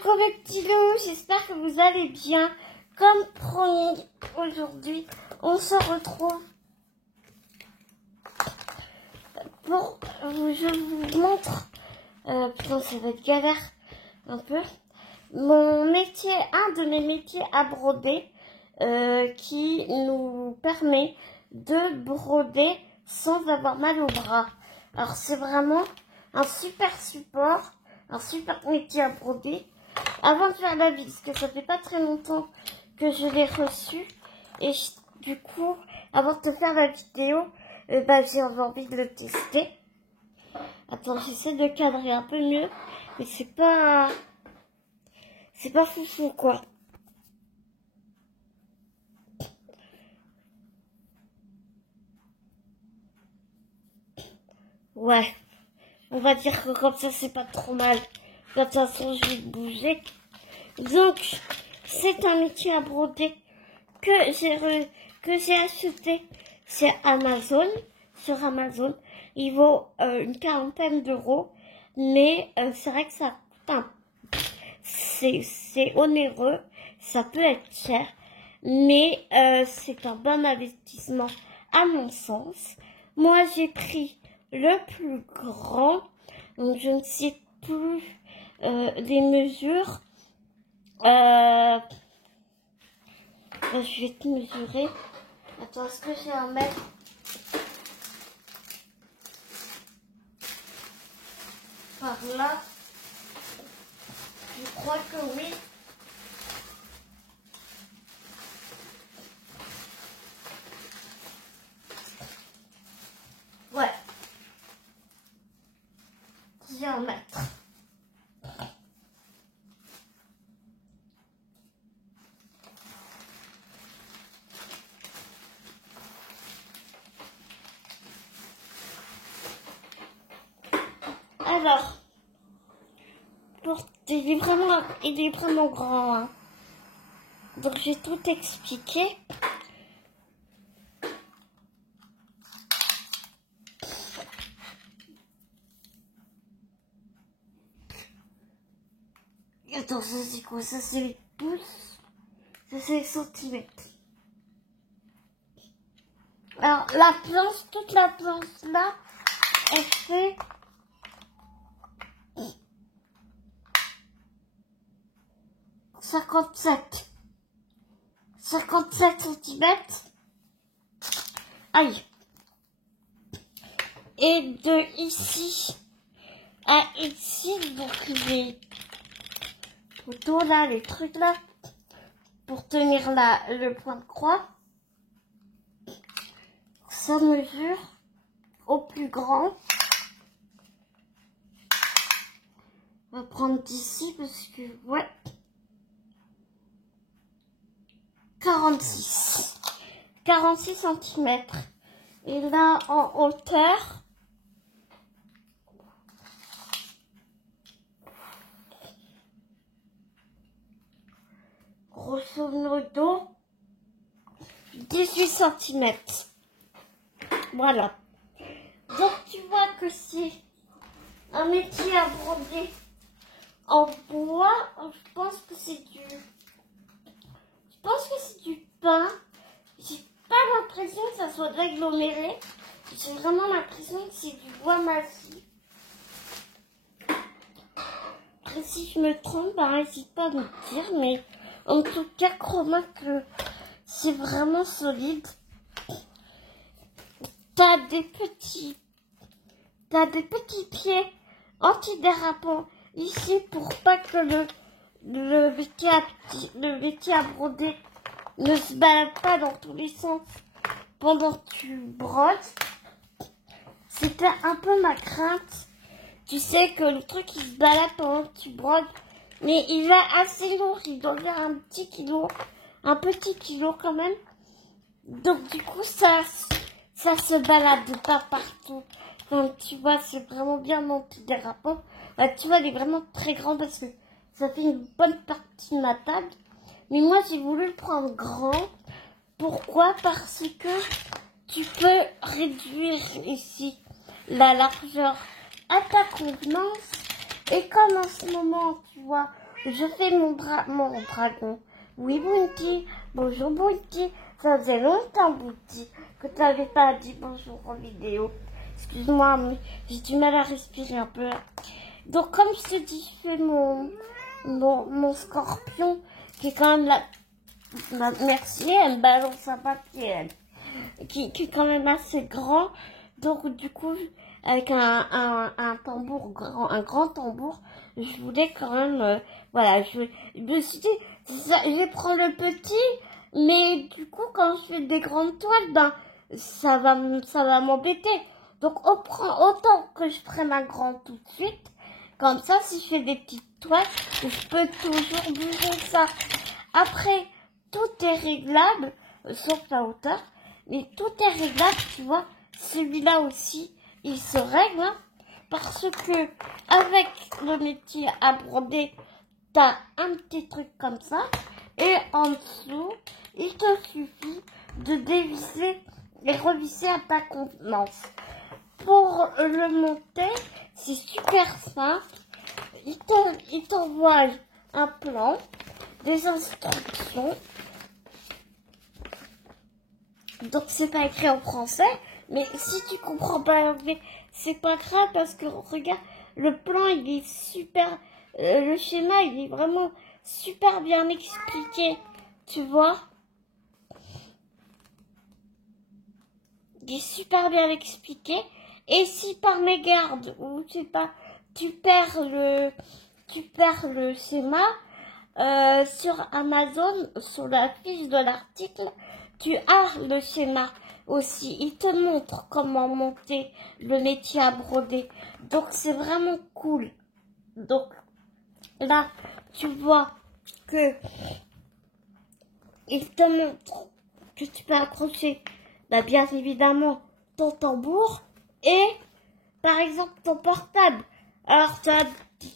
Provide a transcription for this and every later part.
Coucou mes petits loups, j'espère que vous allez bien. Comme promis, aujourd'hui, on se retrouve pour... Je vous montre... putain, ça va être galère un peu. Mon métier, un de mes métiers à broder, qui nous permet de broder sans avoir mal au bras. Alors c'est vraiment un super support, un super métier à broder. Avant de faire la vidéo, parce que ça fait pas très longtemps que je l'ai reçu, et du coup, avant de te faire la vidéo, j'ai envie de le tester. Attends, j'essaie de cadrer un peu mieux, mais c'est pas foufou quoi. Ouais, on va dire que comme ça c'est pas trop mal. De toute façon, je vais bouger. Donc, c'est un métier à broder que j'ai acheté chez Amazon, sur Amazon. Il vaut une quarantaine d'euros, mais c'est vrai que ça coûte c'est onéreux, ça peut être cher, mais c'est un bon investissement à mon sens. Moi, j'ai pris le plus grand, donc je ne sais plus des mesures. Je vais te mesurer. Attends, est-ce que j'ai un mètre? Par là. Je crois que oui. Ouais. J'ai un mètre. Alors, il est vraiment grand. Hein. Donc, je vais tout expliquer. Attends, ça c'est quoi? Ça c'est les pouces. Ça c'est les centimètres. Alors, la planche, toute la planche là, elle fait... cinquante-sept centimètres. Aïe. Et de ici à ici, donc les photos là, les trucs là, pour tenir le point de croix, ça mesure au plus grand. On va prendre d'ici parce que, ouais, 46 centimètres. Et là, en hauteur, grosso modo, 18 centimètres. Voilà. Donc, tu vois que c'est un métier à broder en bois. Je pense que c'est du pain. J'ai pas l'impression que ça soit de l'aggloméré. J'ai vraiment l'impression que c'est du bois massif. Après, si je me trompe, n'hésite pas à me dire. Mais en tout cas, crois-moi que c'est vraiment solide. T'as des petits pieds antidérapants ici pour pas que le métier à broder ne se balade pas dans tous les sens pendant que tu brodes. C'était un peu ma crainte. Tu sais que le truc il se balade pendant que tu brodes, mais il est assez lourd, il doit faire un petit kilo quand même. Donc du coup ça se balade pas partout. Donc tu vois, c'est vraiment bien antidérapant. Tu vois, il est vraiment très grand parce que ça fait une bonne partie de ma table. Mais moi, j'ai voulu le prendre grand. Pourquoi? Parce que tu peux réduire ici la largeur à ta convenance. Et comme en ce moment, tu vois, je fais mon dragon. Oui, Bounty. Bonjour, Bounty. Ça faisait longtemps, Bounty, que tu n'avais pas dit bonjour en vidéo. Excuse-moi, mais j'ai du mal à respirer un peu. Donc, comme je te dis, je fais mon scorpion, qui est quand même merci, elle balance un papier, elle, qui est quand même assez grand. Donc, du coup, avec un tambour grand, un grand tambour, je voulais quand même, voilà, je me suis dit, je vais prendre le petit, mais du coup, quand je fais des grandes toiles, ben, ça va m'embêter. Donc, autant que je prenne un grand tout de suite. Comme ça, si je fais des petites toiles, je peux toujours bouger ça. Après, tout est réglable, sauf la hauteur. Mais tout est réglable, tu vois. Celui-là aussi, il se règle. Hein, parce que, avec le métier à broder, t'as un petit truc comme ça. Et en dessous, il te suffit de dévisser et revisser à ta contenance. Pour le monter, c'est super simple. Il t'envoie un plan, des instructions. Donc c'est pas écrit en français, mais si tu comprends pas l'anglais, c'est pas grave parce que regarde, le plan il est super, le schéma il est vraiment super bien expliqué, tu vois. Il est super bien expliqué. Et si par mégarde ou je sais pas, tu perds le schéma sur Amazon, sur la fiche de l'article, tu as le schéma aussi. Il te montre comment monter le métier à broder. Donc c'est vraiment cool. Donc là, tu vois que il te montre que tu peux accrocher, bah, bien évidemment, ton tambour et, par exemple, ton portable. Alors, tu vas te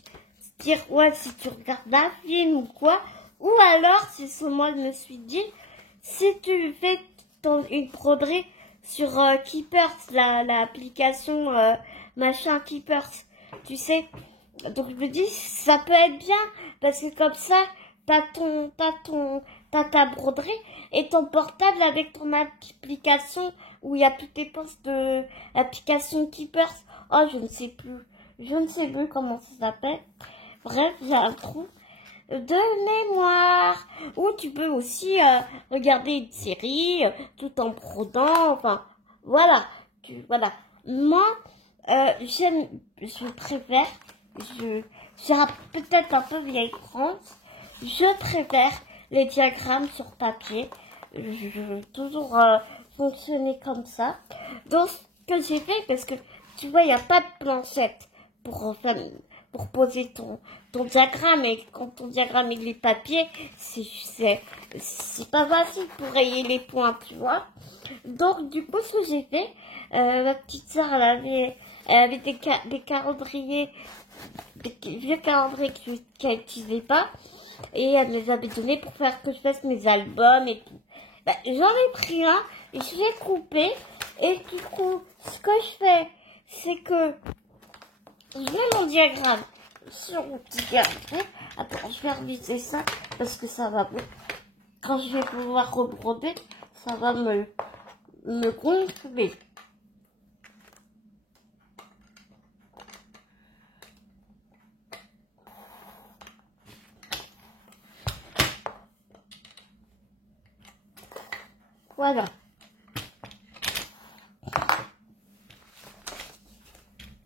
dire, ouais, si tu regardes un film ou quoi, ou alors, c'est ce que moi je me suis dit, si tu fais une broderie sur Keepers, l'application machin Keepers, tu sais. Donc, je me dis, ça peut être bien, parce que comme ça, t'as ta broderie et ton portable avec ton application où il y a toutes les postes de l'application Keepers. Oh, je ne sais plus comment ça s'appelle. Bref, j'ai un trou de mémoire. Ou tu peux aussi regarder une série tout en brodant. Enfin, voilà. Voilà. Moi, je préfère, j'ai peut-être un peu vieille France, je préfère les diagrammes sur papier. Je veux toujours fonctionner comme ça. Donc, ce que j'ai fait, parce que tu vois, il n'y a pas de planchette pour poser ton diagramme. Et quand ton diagramme il est papier, c'est pas facile pour rayer les points, tu vois. Donc, du coup, ce que j'ai fait, ma petite sœur, elle avait des calendriers, des vieux calendriers qu'elle n'utilisait pas. Et elle me les avait donnés pour faire que je fasse mes albums et tout. Bah, j'en ai pris un et je l'ai coupé. Et du coup, ce que je fais, c'est que je mets mon diagramme sur mon petit carnet. Attends, je vais reviser ça parce que ça va, quand je vais pouvoir rebroder, ça va me gonfler. Voilà.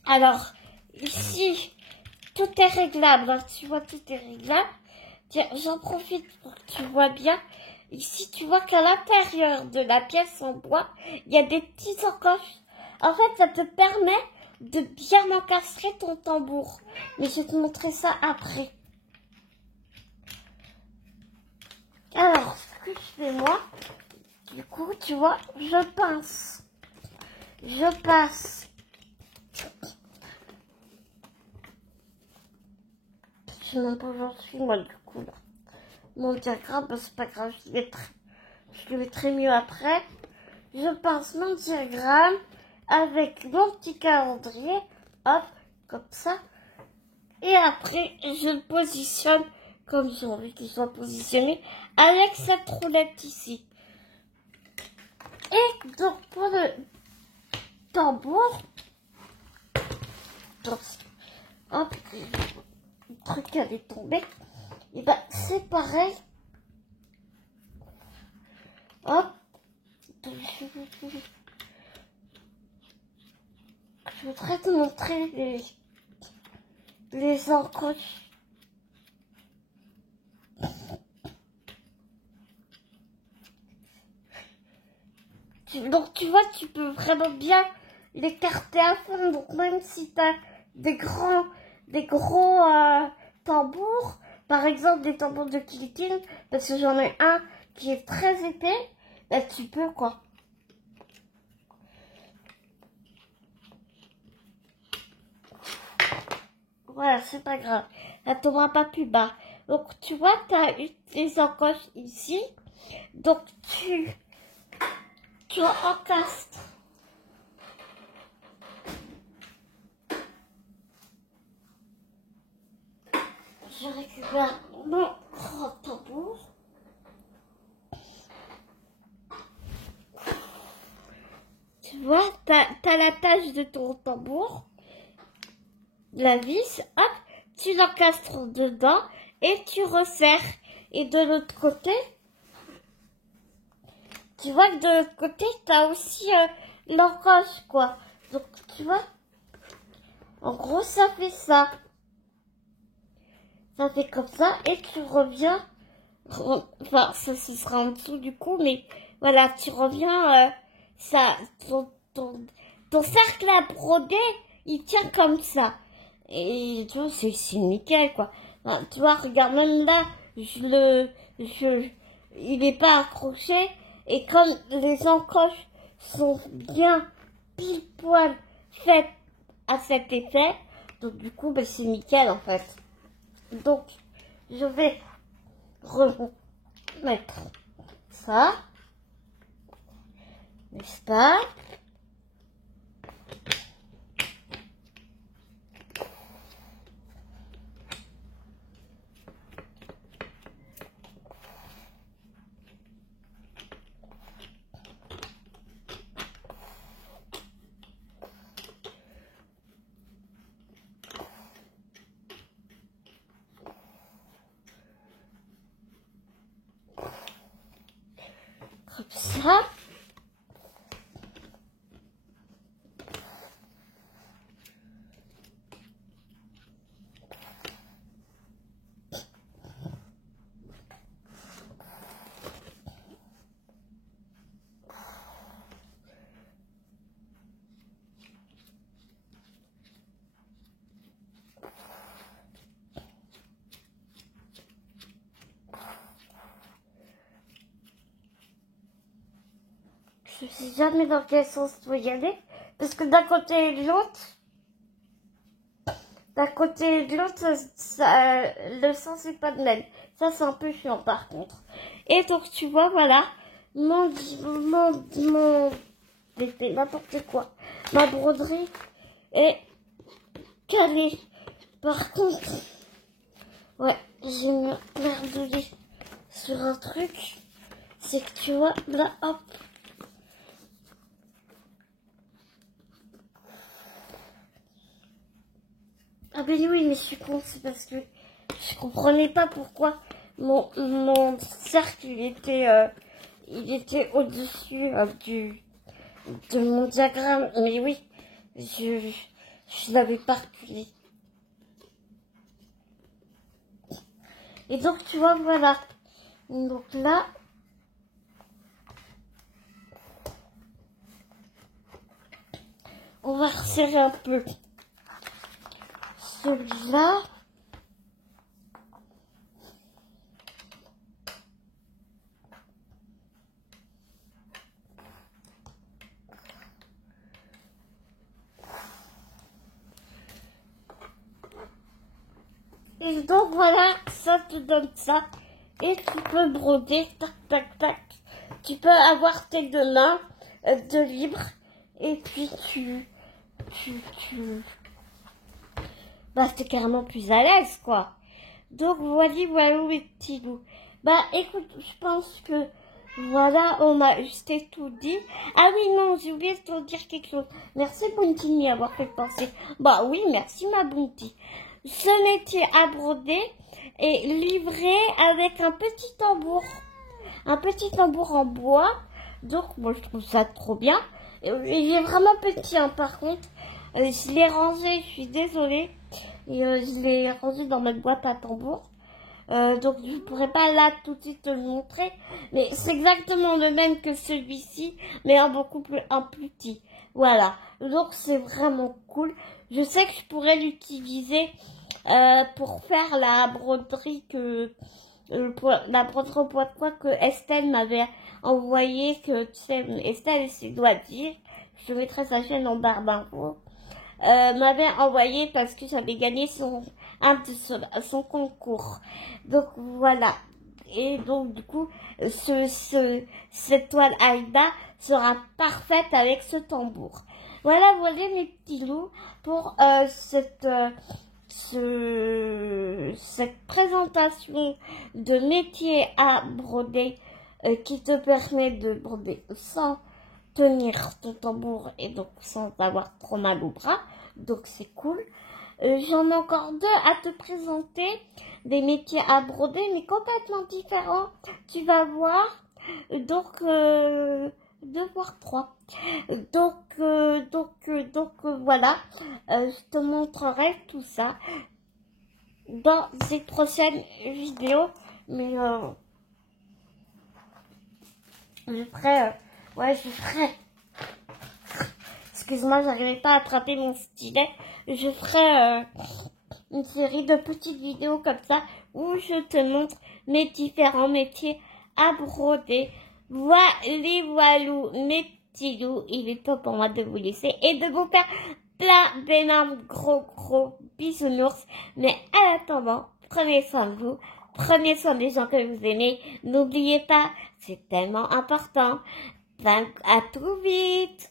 Alors, ici, tout est réglable. Hein. Tu vois, tout est réglable. Tiens, j'en profite pour que tu vois bien. Ici, tu vois qu'à l'intérieur de la pièce en bois, il y a des petits encoches. En fait, ça te permet de bien encastrer ton tambour. Mais je vais te montrer ça après. Alors, ce que je fais moi, du coup, tu vois, je pince. Je passe. Je sais même pas où j'en suis, moi, du coup, là. Mon diagramme, bah, c'est pas grave, je le mettrai mieux après. Je pince mon diagramme avec mon petit calendrier, hop, comme ça. Et après, je le positionne comme j'ai envie qu'il soit positionné, avec cette roulette ici. Et donc pour le tambour, donc, hop, le truc allait tomber, et ben c'est pareil. Hop, je voudrais te montrer les encoches. Donc tu vois, tu peux vraiment bien l'écarter à fond. Donc même si tu as des gros tambours, par exemple des tambours de Kilkin, parce que j'en ai un qui est très épais, là tu peux quoi. Voilà, c'est pas grave. Ça tombera pas plus bas. Donc tu vois, tu as des encoches ici. Donc tu encastres. Je récupère mon grand tambour. Tu vois, t'as la tâche de ton tambour, la vis, hop, tu l'encastres dedans et tu resserres. Et de l'autre côté, tu vois que de l'autre côté, t'as aussi l'encoche, quoi. Donc, tu vois, en gros, ça fait ça. Ça fait comme ça et tu reviens, enfin, ça sera en dessous du coup, mais voilà, tu reviens, ça, ton cercle à broder, il tient comme ça. Et tu vois, c'est nickel, quoi. Enfin, tu vois, regarde, même là, il est pas accroché. Et comme les encoches sont bien pile poil faites à cet effet, donc du coup, ben, c'est nickel, en fait. Donc, je vais remettre ça, n'est-ce pas? Comme ça. Je sais jamais dans quel sens il faut y aller. Parce que d'un côté et de l'autre, le sens n'est pas le même. Ça, c'est un peu chiant par contre. Et donc, tu vois, voilà, j'ai n'importe quoi. Ma broderie est calée. Par contre, ouais, j'ai merdouillé sur un truc. C'est que tu vois, là, hop. Ah ben oui, mais je suis con, c'est parce que je comprenais pas pourquoi mon cercle, il était au-dessus de mon diagramme. Mais oui, je l'avais pas reculé. Et donc, tu vois, voilà. Donc là, on va resserrer un peu celui-là. Et donc voilà, ça te donne ça. Et tu peux broder, tac, tac, tac. Tu peux avoir tes deux mains de libre. Et puis bah, t'es carrément plus à l'aise, quoi. Donc voilà mes petits loups. Bah écoute, je pense que voilà, on a juste tout dit. Ah oui, non, j'ai oublié de te dire quelque chose. Merci Bounty de m'y avoir fait penser. Bah oui, merci ma Bounty. Ce métier à broder est livré avec un petit tambour. Un petit tambour en bois. Donc moi je trouve ça trop bien. Il est vraiment petit hein, par contre. Je l'ai rangé, je suis désolée. Et je l'ai rangé dans ma boîte à tambour. Donc je ne pourrais pas là tout de suite te le montrer. Mais c'est exactement le même que celui-ci. Mais un beaucoup plus petit. Voilà. Donc c'est vraiment cool. Je sais que je pourrais l'utiliser pour faire la broderie la broderie au poids de quoi que Estelle m'avait envoyé, que tu sais, Estelle, c'est doit dire, je mettrai sa chaîne en barre d'infos, m'avait envoyé parce que j'avais gagné son concours. Donc voilà. Et donc du coup, cette toile Aïda sera parfaite avec ce tambour. Voilà mes petits loups pour cette présentation de métier à broder qui te permet de broder sans tenir ton tambour et donc sans avoir trop mal au bras. Donc c'est cool. J'en ai encore 2 à te présenter, des métiers à broder mais complètement différents. Tu vas voir. Donc 2 voire 3. Donc voilà, je te montrerai tout ça dans ces prochaines vidéos, mais je ferai, excuse-moi, j'arrivais pas à attraper mon stylet, je ferai une série de petites vidéos comme ça où je te montre mes différents métiers à broder. Voilou, mes petits loups, il est temps pour moi de vous laisser et de vous faire plein d'énormes gros bisounours. Mais en attendant, prenez soin de vous, prenez soin des gens que vous aimez. N'oubliez pas, c'est tellement important. À tout vite.